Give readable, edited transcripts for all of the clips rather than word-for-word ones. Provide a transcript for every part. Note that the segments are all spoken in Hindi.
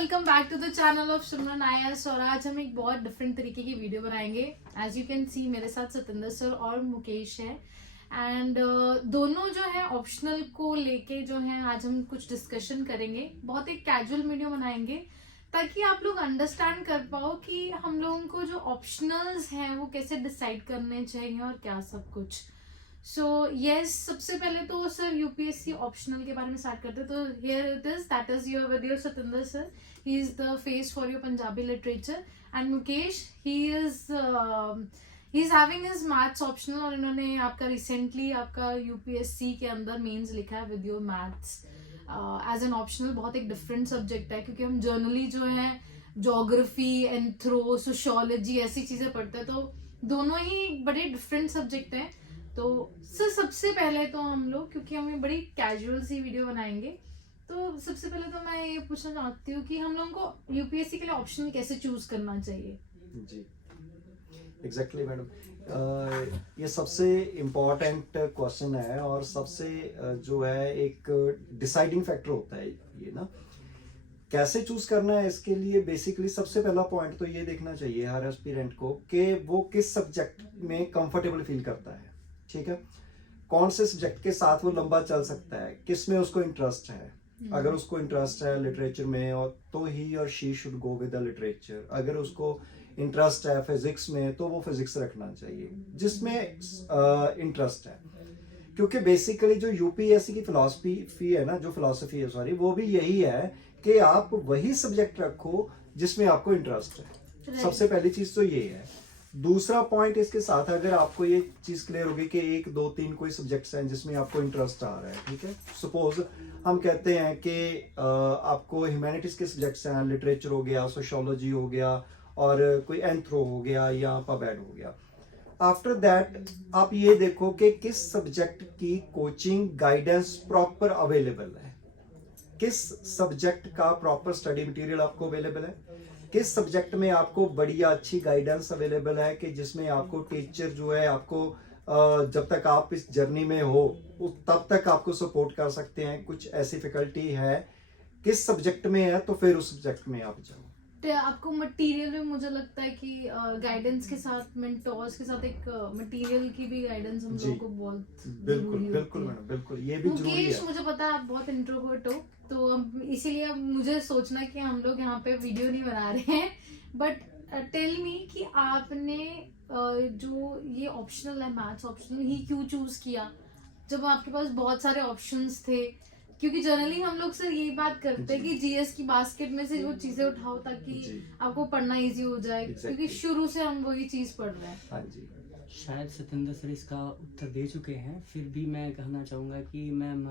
Welcome back to the channel of Simran IAS. और आज हम एक बहुत डिफरेंट तरीके की वीडियो बनाएंगे। एज यू कैन सी मेरे साथ सतेंद्र सर और मुकेश है एंड दोनों जो है ऑप्शनल को लेके जो है आज हम कुछ डिस्कशन करेंगे। बहुत एक कैजुअल वीडियो बनाएंगे ताकि आप लोग अंडरस्टैंड कर पाओ कि हम लोगों को जो ऑप्शनल्स हैं वो कैसे डिसाइड करने चाहिए और क्या सब कुछ। सो यस, सबसे पहले तो सर यूपीएससी ऑप्शनल के बारे में स्टार्ट करते हैं। तो here it is, that is your with your Satendra sir, he is the face for your Punjabi literature and Mukesh he is having his maths optional. और इन्होंने आपका रिसेंटली आपका यूपीएससी के अंदर मेंस लिखा है with your maths as an optional. बहुत एक डिफरेंट सब्जेक्ट है क्योंकि हम जर्नली जो है ज्योग्राफी, एंथ्रो, सोशियोलॉजी ऐसी चीजें पढ़ते हैं, तो दोनों ही बड़े डिफरेंट सब्जेक्ट हैं। तो सर सबसे पहले तो हम लोग, क्योंकि हमें बड़ी कैजुअल सी वीडियो बनाएंगे, तो सबसे पहले तो मैं ये पूछना चाहती हूँ कि हम लोगों को यूपीएससी के लिए ऑप्शन कैसे चूज करना चाहिए। जी एग्जैक्टली मैडम, ये सबसे इम्पोर्टेंट क्वेश्चन है और सबसे जो है एक डिसाइडिंग फैक्टर होता है ये ना, कैसे चूज करना है। इसके लिए बेसिकली सबसे पहला पॉइंट तो ये देखना चाहिए हर एस्पिरेंट को कि वो किस सब्जेक्ट में कंफर्टेबल फील करता है। ठीक है, कौन से सब्जेक्ट के साथ वो लंबा चल सकता है, किस में उसको इंटरेस्ट है। अगर उसको इंटरेस्ट है लिटरेचर में और तो ही और she should go with the literature. अगर उसको इंटरेस्ट है फिजिक्स में तो वो फिजिक्स रखना चाहिए जिसमें इंटरेस्ट है। क्योंकि बेसिकली जो यूपीएससी की फिलॉसफी है ना, जो फिलॉसफी है सॉरी, वो भी यही है कि आप वही सब्जेक्ट रखो जिसमें आपको इंटरेस्ट है। सबसे पहली चीज तो ये है। दूसरा पॉइंट इसके साथ, अगर आपको ये चीज क्लियर होगी कि 1, 2, 3 कोई सब्जेक्ट्स हैं जिसमें आपको इंटरेस्ट आ रहा है, ठीक है। सपोज हम कहते हैं कि आपको ह्यूमैनिटीज के सब्जेक्ट्स हैं, लिटरेचर हो गया, सोशियोलॉजी हो गया और कोई एंथ्रो हो गया या पबैड हो गया। आफ्टर दैट आप ये देखो कि किस सब्जेक्ट की कोचिंग गाइडेंस प्रॉपर अवेलेबल है, किस सब्जेक्ट का प्रॉपर स्टडी मटेरियल आपको अवेलेबल है, किस सब्जेक्ट में आपको बढ़िया अच्छी गाइडेंस अवेलेबल है कि जिसमें आपको टीचर जो है आपको जब तक आप इस जर्नी में हो तब तक आपको सपोर्ट कर सकते हैं। कुछ ऐसी फैकल्टी है किस सब्जेक्ट में है तो फिर उस सब्जेक्ट में आप जाओ। तो आपको मटेरियल में मुझे लगता है कि गाइडेंस के साथ, मेंटोर्स के साथ एक मटेरियल की भी गाइडेंस हम लोगों को बहुत बिल्कुल बिल्कुल मैडम, बिल्कुल ये भी जरूरी है। मुकेश, मुझे पता है आप बहुत इंट्रोवर्ट हो, तो इसीलिए अब मुझे सोचना कि हम लोग यहाँ पे वीडियो नहीं बना रहे हैं। बट टेल मी कि आपने जो ये ऑप्शनल है, मैथ्स ऑप्शनल, ही क्यों चूज किया जब आपके पास बहुत सारे ऑप्शंस थे। क्योंकि जनरली हम लोग सर यही बात करते हैं कि जीएस की बास्केट में से वो चीजें उठाओ ताकि आपको पढ़ना इजी हो जाए, क्योंकि शुरू से हम वही चीज पढ़ रहे हैं। हाँ जी, शायद सतेंद्र सर इसका उत्तर दे चुके हैं, फिर भी मैं कहना चाहूँगा कि मैम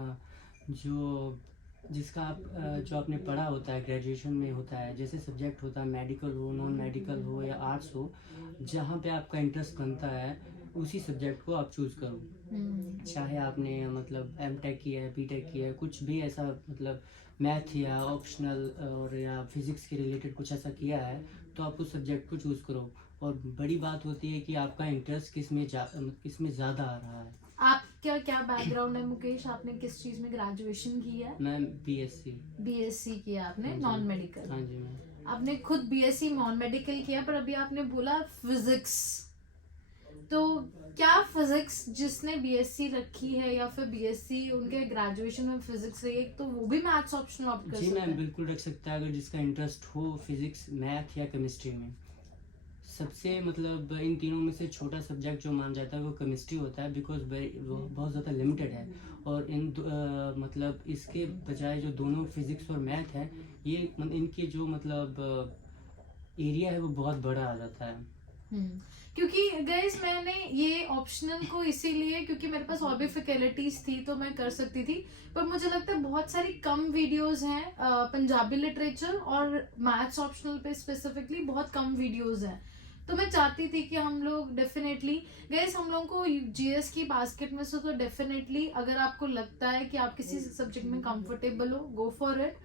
जिसका आप जो आपने पढ़ा होता है, ग्रेजुएशन में होता है, जैसे सब्जेक्ट होता है, मेडिकल हो, नॉन मेडिकल हो या आर्ट्स हो, जहाँ पे आपका इंटरेस्ट बनता है उसी सब्जेक्ट को आप चूज़ करो। चाहे आपने मतलब एमटेक किया है, बीटेक किया है, कुछ भी ऐसा मतलब मैथ या ऑप्शनल और या फिजिक्स के रिलेटेड कुछ ऐसा किया है तो आप उस सब्जेक्ट को चूज़ करो। और बड़ी बात होती है कि आपका इंटरेस्ट किस में ज़्यादा आ रहा है। आपका क्या बैकग्राउंड है मुकेश? आपने किस चीज में ग्रेजुएशन की है? मैं बीएससी किया आपने, नॉन मेडिकल। हाँ जी मैम। आपने खुद बीएससी नॉन मेडिकल किया, पर अभी आपने बोला फिजिक्स। तो क्या फिजिक्स जिसने बीएससी रखी है या फिर बीएससी उनके ग्रेजुएशन में फिजिक्स रही है, तो वो भी मैथ्स ऑप्शन ऑप्ट कर जी सकता मैम, है? बिल्कुल रख सकता है अगर जिसका इंटरेस्ट हो फिजिक्स, मैथ या केमिस्ट्री में। सबसे मतलब इन तीनों में से छोटा सब्जेक्ट जो मान जाता है वो केमिस्ट्री होता है, बिकॉज वो बहुत ज़्यादा लिमिटेड है। और मतलब इसके बजाय जो दोनों फिजिक्स और मैथ है, ये इनके जो मतलब एरिया है वो बहुत बड़ा आ जाता है। क्योंकि गाइस मैंने ये ऑप्शनल को इसीलिए, क्योंकि मेरे पास और भी फैकल्टीज थी तो मैं कर सकती थी, पर मुझे लगता है बहुत सारी कम वीडियोस हैं पंजाबी लिटरेचर और मैथ्स ऑप्शनल पे स्पेसिफिकली बहुत कम वीडियोस हैं। तो मैं चाहती थी कि हम लोग डेफिनेटली गाइस, हम लोगों को जीएस की बास्केट में से तो डेफिनेटली अगर आपको लगता है कि आप किसी सब्जेक्ट में कंफर्टेबल हो, गो फॉर इट।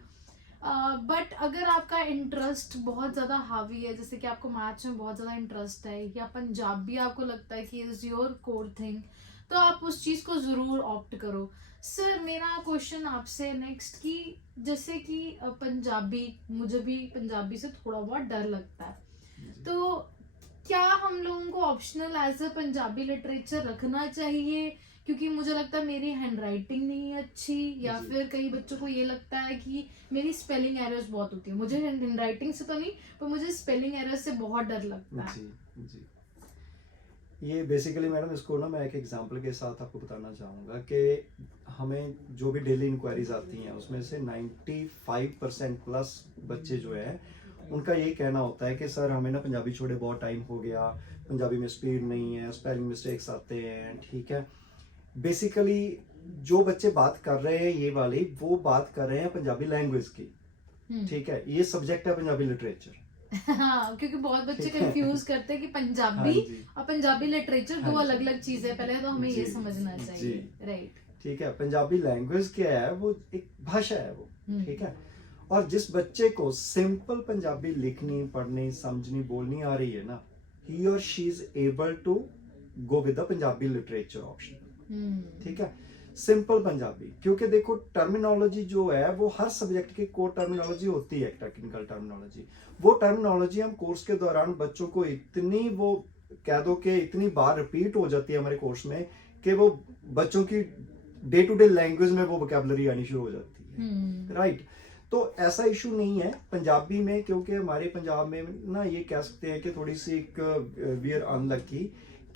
बट अगर आपका इंटरेस्ट बहुत ज़्यादा हावी है, जैसे कि आपको मैथ्स में बहुत ज़्यादा इंटरेस्ट है या पंजाबी आपको लगता है कि इज योर कोर थिंग, तो आप उस चीज को जरूर ऑप्ट करो। सर मेरा क्वेश्चन आपसे नेक्स्ट कि जैसे कि पंजाबी, मुझे भी पंजाबी से थोड़ा बहुत डर लगता है, तो क्या हम लोगों को optional as a Punjabi literature रखना चाहिए? क्योंकि मुझे लगता है मेरी हैंड राइटिंग नहीं है अच्छी, या जी। फिर कई बच्चों को ये लगता है कि मेरी स्पेलिंग एरर्स बहुत होती है। मुझे हैंड राइटिंग से तो नहीं, पर मुझे स्पेलिंग एरर्स से बहुत डर लगता है। जी जी, ये बेसिकली मैडम इसको ना मैं एक एग्जांपल के साथ आपको बताना चाहूँगा कि हमें जो भी डेली इंक्वायरीज आती हैं उसमें से 95% प्लस बच्चे जो है उनका यही कहना होता है कि सर हमें ना पंजाबी छोड़े बहुत टाइम हो गया, पंजाबी में स्पीड नहीं है, स्पेलिंग मिस्टेक्स आते हैं, ठीक है। बेसिकली जो बच्चे बात कर रहे हैं ये वाली, वो बात कर रहे हैं पंजाबी लैंग्वेज की, ठीक है। ये सब्जेक्ट है पंजाबी लिटरेचर। हाँ, क्योंकि बहुत बच्चे ठीक है। कंफ्यूज करते हैं कि हाँ पंजाबी जी, और पंजाबी लिटरेचर दो हाँ जी। अलग अलग चीजें हैं। पहले तो हमें ये जी, समझना जी। चाहिए, राइट। ठीक है। पंजाबी लैंग्वेज क्या है, वो एक भाषा है वो, ठीक है। और जिस बच्चे को सिंपल पंजाबी लिखनी, पढ़नी, समझनी, बोलनी आ रही है ना, ही और she is able to go with the Punjabi literature option, ठीक है। सिंपल पंजाबी, क्योंकि देखो टर्मिनोलॉजी जो है वो हर सब्जेक्ट की कोर टर्मिनोलॉजी होती है, टेक्निकल टर्मिनोलॉजी। वो टर्मिनोलॉजी हम कोर्स के दौरान बच्चों को इतनी, वो कह दो कि इतनी बार रिपीट हो जाती है हमारे कोर्स में कि वो बच्चों की डे टू डे लैंग्वेज में वो वोकैबुलरी आनी शुरू हो जाती है, राइट। तो ऐसा इशू नहीं है पंजाबी में, क्योंकि हमारे पंजाब में ना ये कह सकते हैं कि थोड़ी सी एक वी आर अनलकी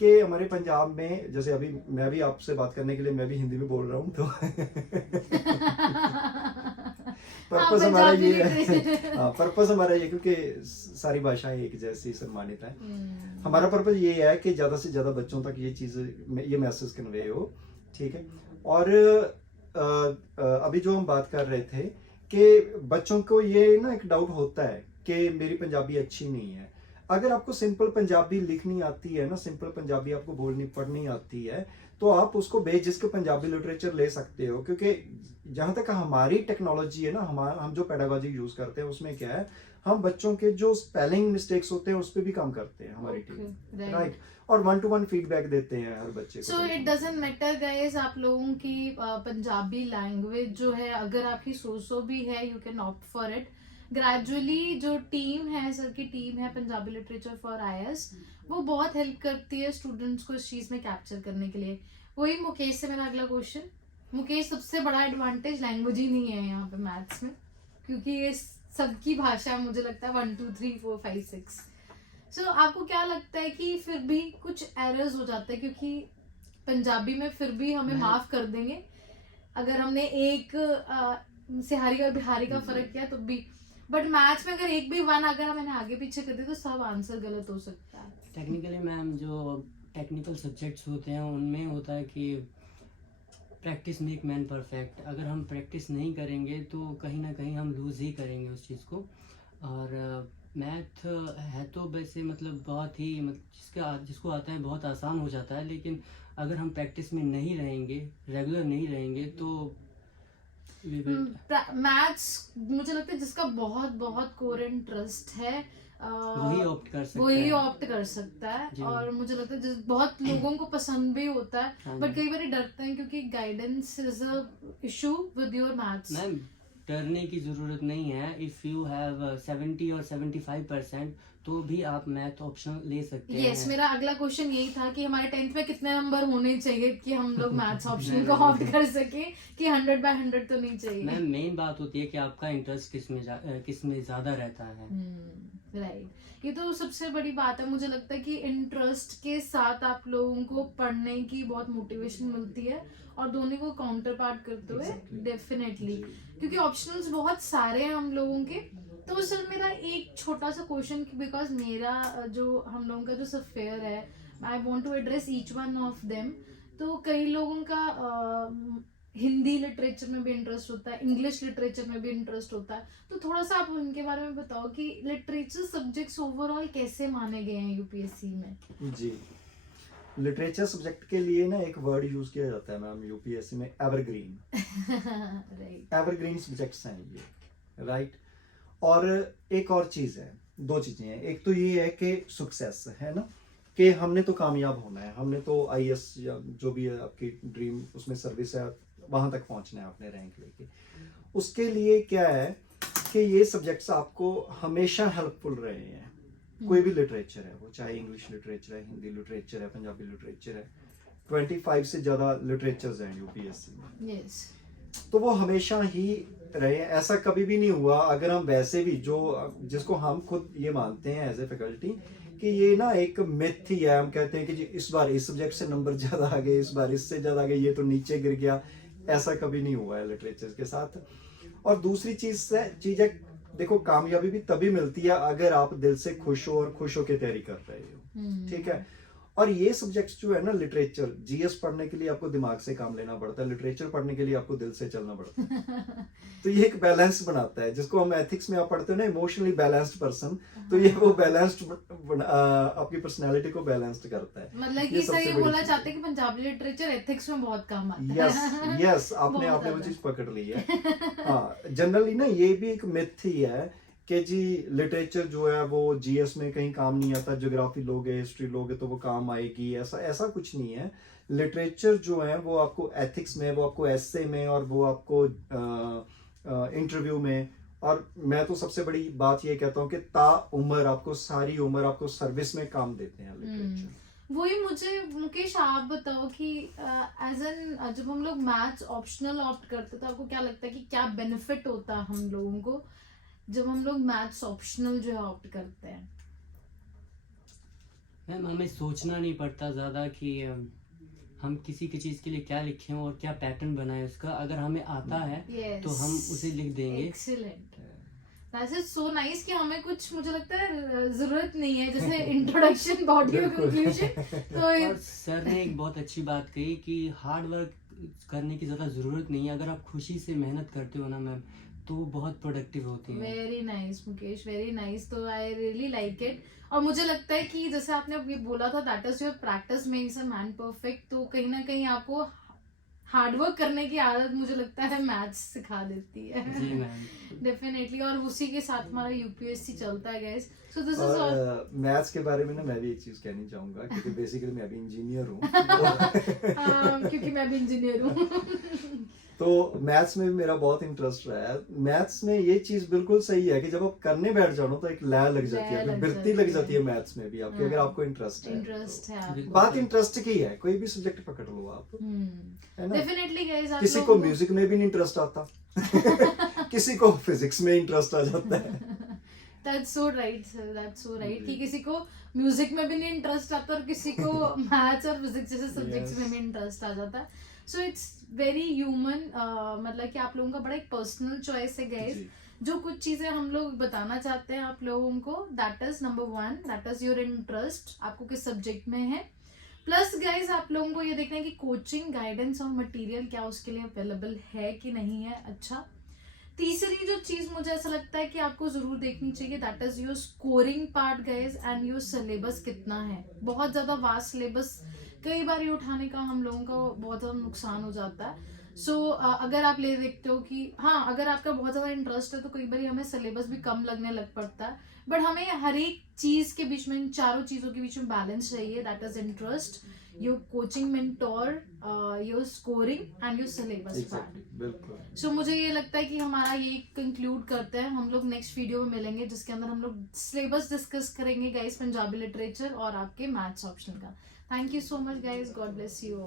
कि हमारे पंजाब में, जैसे अभी मैं भी आपसे बात करने के लिए मैं भी हिंदी में बोल रहा हूँ, तो पर्पस हमारा ये है, हाँ पर्पस हमारा ये, क्योंकि सारी भाषाएं एक जैसी सम्मानित है। हमारा पर्पस ये है कि ज्यादा से ज्यादा बच्चों तक ये चीज, ये मैसेज कन्वे हो, ठीक है। और अभी जो हम बात कर रहे थे कि बच्चों को ये ना एक डाउट होता है कि मेरी पंजाबी अच्छी नहीं है। अगर आपको सिंपल पंजाबी लिखनी आती है ना, सिंपल पंजाबी आपको बोलनी पढ़नी आती है, तो आप उसको बेझिझक पंजाबी लिटरेचर ले सकते हो। क्योंकि जहां तक हमारी टेक्नोलॉजी है ना, हम जो पेडागोजी यूज करते हैं उसमें क्या है, हम बच्चों के जो स्पेलिंग मिस्टेक्स होते हैं उस पर भी काम करते हैं हमारी टीम, राइट। और 1-to-1 फीडबैक देते हैं हर बच्चे को। So it doesn't matter guys, आप लोगों की पंजाबी लैंग्वेज जो है अगर आपकी सो भी है, you can opt for it. Gradually जो टीम है, सर की टीम है पंजाबी लिटरेचर फॉर आईएएस, वो बहुत हेल्प करती है स्टूडेंट्स को इस चीज में कैप्चर करने के लिए। वही मुकेश से मेरा अगला क्वेश्चन। मुकेश, सबसे बड़ा एडवांटेज लैंग्वेज ही नहीं है यहाँ पे मैथ्स में, क्योंकि ये सबकी भाषा है, मुझे लगता है 1 2 3 4 5 6। सो आपको क्या लगता है कि फिर भी कुछ एरर्स हो जाते हैं? क्योंकि पंजाबी में फिर भी हमें माफ कर देंगे अगर हमने एक सिहारी और बिहारी का फर्क किया तो भी, बट मैथ्स में अगर एक भी वन अगर मैंने आगे पीछे कर दिया तो सब आंसर गलत हो सकता है। टेक्निकली मैम जो टेक्निकल सब्जेक्ट्स होते हैं उनमें होता है कि प्रैक्टिस मेक मैन परफेक्ट। अगर हम प्रैक्टिस नहीं करेंगे तो कहीं ना कहीं हम लूज़ ही करेंगे उस चीज़ को। और मैथ है तो वैसे मतलब बहुत ही जिसको आता है बहुत आसान हो जाता है, लेकिन अगर हम प्रैक्टिस में नहीं रहेंगे, रेगुलर नहीं रहेंगे तो मैथ्स मुझे लगता है जिसका बहुत बहुत कोर इंटरेस्ट है वही ऑप्ट कर सकता वही है। ऑप्ट कर सकता है। और मुझे लगता है बहुत लोगों को पसंद भी होता है, बट कई बार डरते हैं क्योंकि guidance is a issue with your maths. Ma'am डरने की ज़रूरत नहीं है। इफ़ यू हैव 70 और 75% तो भी आप मैथ ऑप्शन ले सकते हैं। यस, मेरा अगला क्वेश्चन यही था कि हमारे 10th में कितने नंबर होने चाहिए कि हम लोग मैथ्स ऑप्शन को ऑप्ट कर सके, कि 100/100 तो नहीं चाहिए। मैम मेन बात होती है कि आपका इंटरेस्ट किसमें ज़्यादा रहता है। राइट, ये तो सबसे बड़ी बात है। मुझे लगता है कि इंटरेस्ट के साथ आप लोगों को पढ़ने की बहुत मोटिवेशन मिलती है, और दोनों को काउंटर पार्ट करते हुए डेफिनेटली, क्योंकि ऑप्शनल्स बहुत सारे हैं हम लोगों के। तो सर मेरा एक छोटा सा क्वेश्चन, बिकॉज मेरा जो हम लोगों का जो सफेयर है, I want to address each one of them. तो कई लोगों का हिंदी लिटरेचर में भी इंटरेस्ट होता है, इंग्लिश लिटरेचर में भी इंटरेस्ट होता है, तो थोड़ा सा आप उनके बारे में बताओ कि लिटरेचर सब्जेक्ट्स ओवरऑल कैसे माने गए हैं यूपीएससी में। जी, लिटरेचर सब्जेक्ट के लिए ना एक वर्ड यूज किया जाता है मैम यूपीएससी में, एवरग्रीन। राइट, एवरग्रीन सब्जेक्ट्स हैं ये, राइट। और एक और चीज है, दो चीजें हैं। एक तो ये है कि सक्सेस है ना, कि हमने तो कामयाब होना है, हमने तो IAS या जो भी है आपकी ड्रीम उसमें सर्विस है, वहां तक पहुंचना है अपने रैंक लेके। उसके लिए क्या है कि ये सब्जेक्ट्स आपको हमेशा हेल्पफुल रहे हैं। कोई भी लिटरेचर है, वो चाहे इंग्लिश लिटरेचर है, हिंदी लिटरेचर है, पंजाबी लिटरेचर है, 25 से ज्यादा लिटरेचर्स हैं यूपीएससी में। यस तो वो हमेशा ही रहे, ऐसा कभी भी नहीं हुआ। अगर हम वैसे भी जो जिसको हम खुद ये मानते हैं एज ए फैकल्टी कि ये ना एक मिथ ही है, हम कहते हैं कि जी इस बार इस सब्जेक्ट से नंबर ज्यादा आ गए, इस बार इससे ज्यादा आ गए, ये तो नीचे गिर गया, ऐसा कभी नहीं हुआ है लिटरेचर के साथ। और दूसरी चीज है देखो, कामयाबी भी तभी मिलती है अगर आप दिल से खुश हो और खुश होकर तैयारी कर रहे हो, ठीक है। और ये सब्जेक्ट्स जो है ना, लिटरेचर, जीएस पढ़ने के लिए आपको दिमाग से काम लेना पड़ता है, लिटरेचर पढ़ने के लिए आपको दिल से चलना पड़ता है। तो ये एक बैलेंस बनाता है, जिसको हम एथिक्स में आप पढ़ते हो ना, इमोशनली बैलेंस्ड पर्सन, तो ये वो बैलेंस्ड आपकी पर्सनैलिटी को बैलेंस्ड करता है। मतलब कि सर ये बोला चाहते हैं कि पंजाबी लिटरेचर एथिक्स में बहुत काम आता है। यस आपने वो चीज पकड़ ली है। हाँ, जनरली ना ये भी एक मिथ ही है कि जी लिटरेचर जो है वो जीएस में कहीं काम नहीं आता, ज्योग्राफी लोगे, हिस्ट्री लोगे तो वो काम आएगी, ऐसा कुछ नहीं है। लिटरेचर जो है वो आपको एथिक्स में, वो आपको एसे में, और वो आपको इंटरव्यू में, और मैं तो सबसे बड़ी बात ये कहता हूँ कि ताउम्र आपको, सारी उम्र आपको सर्विस में काम देते हैं लिटरेचर। वही मुझे मुकेश आप बताओ कि एज एन जब हम लोग मैथ्स ऑप्शनल ऑप्ट करते तो आपको क्या लगता है कि क्या बेनिफिट होता है हम लोगों को जब हम लोग मैथ्स ऑप्शनल जो है ऑप्ट करते हैं? मैम हमें सोचना नहीं पड़ता ज़्यादा कि हम किसी की चीज़ के लिए क्या लिखें और क्या पैटर्न बनाए उसका। अगर हमें आता है तो हम उसे लिख देंगे। Excellent, that's is so nice कि हमें कुछ, मुझे लगता है जरूरत नहीं है, जैसे इंट्रोडक्शन, बॉडी और कंक्लूजन। तो और सर ने एक बहुत अच्छी बात कही कि हार्ड वर्क करने की ज़्यादा ज़रूरत नहीं है। अगर आप खुशी से मेहनत करते हो ना मैम, तो वो बहुत प्रोडक्टिव होती है। Very nice Mukesh, very nice. तो आई रियली लाइक इट। और मुझे लगता है कि जैसे आपने अभी बोला था that is your practice makes a man perfect, तो कहीं ना कहीं आपको हार्डवर्क करने की आदत मुझे लगता है मैथ्स सिखा देती है। जी मैम डेफिनेटली। और उसी के साथ हमारा यूपीएससी चलता है गाइस। सो दिस इज और मैथ्स के बारे में ना मैं भी एक चीज कहनी चाहूंगा, क्योंकि बेसिकली मैं भी इंजीनियर हूँ। क्योंकि मैं भी इंजीनियर हूँ। तो मैथ्स में भी मेरा बहुत इंटरेस्ट रहा है। मैथ्स में ये चीज बिल्कुल सही है कि जब आप करने बैठ जाओ ना तो एक लय लग जाती है, बिरती लग जाती है मैथ्स में भी आपकी, अगर आपको इंटरेस्ट है। इंटरेस्ट है बात इंटरेस्ट की है, कोई भी सब्जेक्ट पकड़ लो आप, है ना। Definitely guys. किसी को म्यूजिक में भी नहीं इंटरेस्ट आता, किसी को फिजिक्स में इंटरेस्ट आ जाता है। That's so right, sir. That's so right. कि किसी को म्यूजिक में भी नहीं इंटरेस्ट आता और किसी को मैथ्स और फिजिक्स जैसे सब्जेक्ट्स में भी इंटरेस्ट आ जाता है। सो इट्स वेरी ह्यूमन, मतलब कि आप लोगों का बड़ा एक पर्सनल चॉइस है गाइस। जो कुछ चीजें हम लोग बताना चाहते हैं आप लोगों को, that is number 1, that is your interest, आपको किस सब्जेक्ट में है। प्लस गाइज आप लोगों को ये देखना है कि कोचिंग, गाइडेंस और मटेरियल क्या उसके लिए अवेलेबल है कि नहीं है। अच्छा, तीसरी जो चीज मुझे ऐसा लगता है कि आपको जरूर देखनी चाहिए, that is your scoring part guys, and your syllabus कितना है। बहुत ज्यादा वास्ट सिलेबस कई बार ये उठाने का हम लोगों का बहुत ज्यादा नुकसान हो जाता है। सो अगर आप ले देखते हो कि हाँ, अगर आपका बहुत ज्यादा इंटरेस्ट है तो कई बार हमें सिलेबस भी कम लगने लग पड़ता है, बट हमें हर एक चीज के बीच में, इन चारों चीजों के बीच में बैलेंस चाहिए, that is interest, your coaching mentor, your scoring and your syllabus part. बिल्कुल। सो मुझे ये लगता है कि हमारा ये कंक्लूड करते हैं। हम लोग नेक्स्ट वीडियो में मिलेंगे जिसके अंदर हम लोग सिलेबस डिस्कस करेंगे गाइस, पंजाबी लिटरेचर और आपके मैथ्स ऑप्शन का। Thank you so much guys, God bless you all.